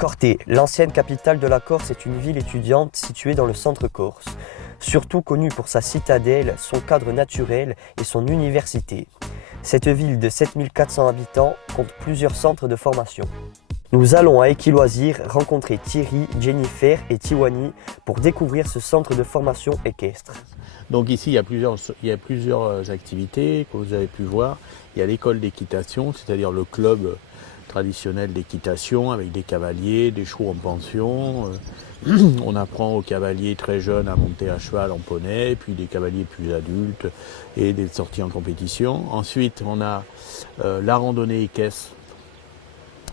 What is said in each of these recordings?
Corté, l'ancienne capitale de la Corse, est une ville étudiante située dans le centre corse, surtout connue pour sa citadelle, son cadre naturel et son université. Cette ville de 7400 habitants compte plusieurs centres de formation. Nous allons à Equiloisirs rencontrer Thierry, Jennifer et Tiwani pour découvrir ce centre de formation équestre. Donc ici, il y a plusieurs activités que vous avez pu voir. Il y a l'école d'équitation, c'est-à-dire le club traditionnel d'équitation avec des cavaliers, des chevaux en pension. On apprend aux cavaliers très jeunes à monter à cheval en poney, puis des cavaliers plus adultes et des sorties en compétition. Ensuite, on a la randonnée équestre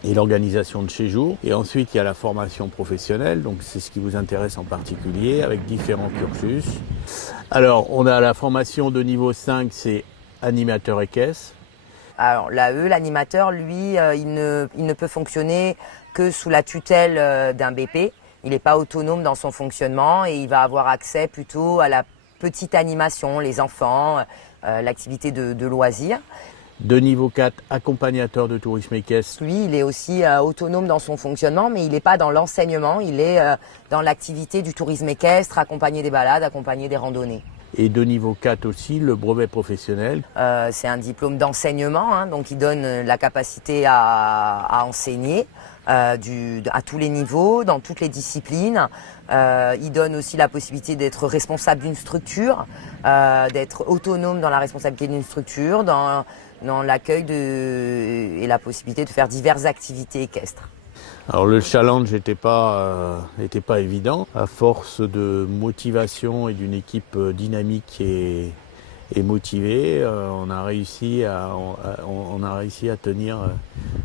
et l'organisation de séjours. Et ensuite, il y a la formation professionnelle, donc c'est ce qui vous intéresse en particulier, avec différents cursus. Alors, on a la formation de niveau 5, c'est animateur équestre. Alors l'AE, l'animateur, lui, il ne peut fonctionner que sous la tutelle d'un BP. Il n'est pas autonome dans son fonctionnement et il va avoir accès plutôt à la petite animation, les enfants, l'activité de loisirs. De niveau 4, accompagnateur de tourisme équestre. Lui, il est aussi autonome dans son fonctionnement, mais il n'est pas dans l'enseignement, il est dans l'activité du tourisme équestre, accompagner des balades, accompagner des randonnées. Et de niveau 4 aussi, le brevet professionnel. C'est un diplôme d'enseignement, hein, donc il donne la capacité à enseigner à tous les niveaux, dans toutes les disciplines. Il donne aussi la possibilité d'être responsable d'une structure, d'être autonome dans la responsabilité d'une structure, dans l'accueil et la possibilité de faire diverses activités équestres. Alors le challenge n'était pas évident. À force de motivation et d'une équipe dynamique et motivée, on a réussi à tenir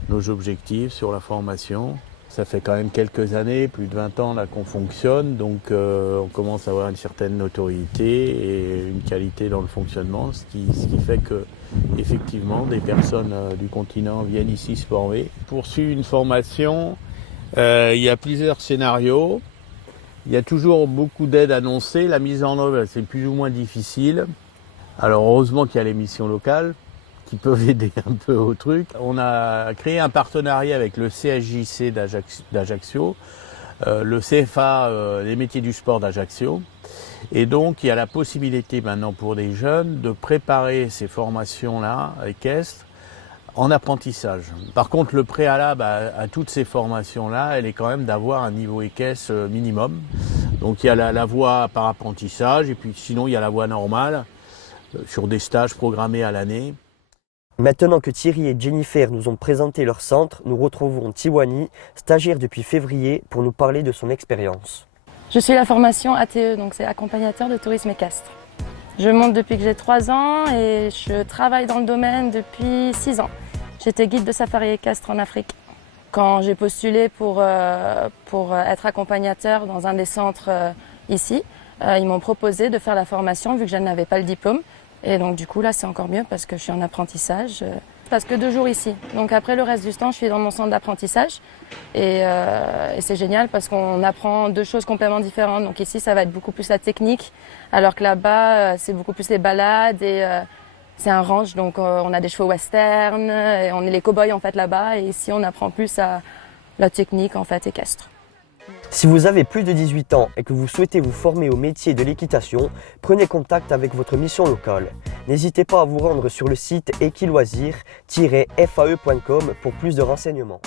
nos objectifs sur la formation. Ça fait quand même quelques années, plus de 20 ans là qu'on fonctionne, donc on commence à avoir une certaine notoriété et une qualité dans le fonctionnement, ce qui fait que effectivement des personnes du continent viennent ici se former. Pour suivre une formation, il y a plusieurs scénarios, il y a toujours beaucoup d'aides annoncées, la mise en œuvre c'est plus ou moins difficile. Alors heureusement qu'il y a les missions locales qui peuvent aider un peu au truc. On a créé un partenariat avec le CSJC d'Ajaccio, le CFA, les métiers du sport d'Ajaccio. Et donc il y a la possibilité maintenant pour des jeunes de préparer ces formations-là équestres en apprentissage. Par contre, le préalable à toutes ces formations-là, elle est quand même d'avoir un niveau équestre minimum. Donc il y a la voie par apprentissage et puis sinon il y a la voie normale sur des stages programmés à l'année. Maintenant que Thierry et Jennifer nous ont présenté leur centre, nous retrouvons Tiwani, stagiaire depuis février, pour nous parler de son expérience. Je suis la formation ATE, donc c'est accompagnateur de tourisme équestre. Je monte depuis que j'ai 3 ans et je travaille dans le domaine depuis 6 ans. J'étais guide de safari équestre en Afrique. Quand j'ai postulé pour être accompagnateur dans un des centres ici, ils m'ont proposé de faire la formation vu que je n'avais pas le diplôme. Et donc du coup là c'est encore mieux parce que je suis en apprentissage. Je passe que 2 jours ici. Donc après le reste du temps je suis dans mon centre d'apprentissage. Et c'est génial parce qu'on apprend 2 choses complètement différentes. Donc ici ça va être beaucoup plus la technique, alors que là-bas c'est beaucoup plus les balades et c'est un ranch. Donc on a des chevaux western et on est les cow-boys en fait là-bas. Et ici on apprend plus à la technique en fait équestre. Si vous avez plus de 18 ans et que vous souhaitez vous former au métier de l'équitation, prenez contact avec votre mission locale. N'hésitez pas à vous rendre sur le site equiloisirs-fae.com pour plus de renseignements.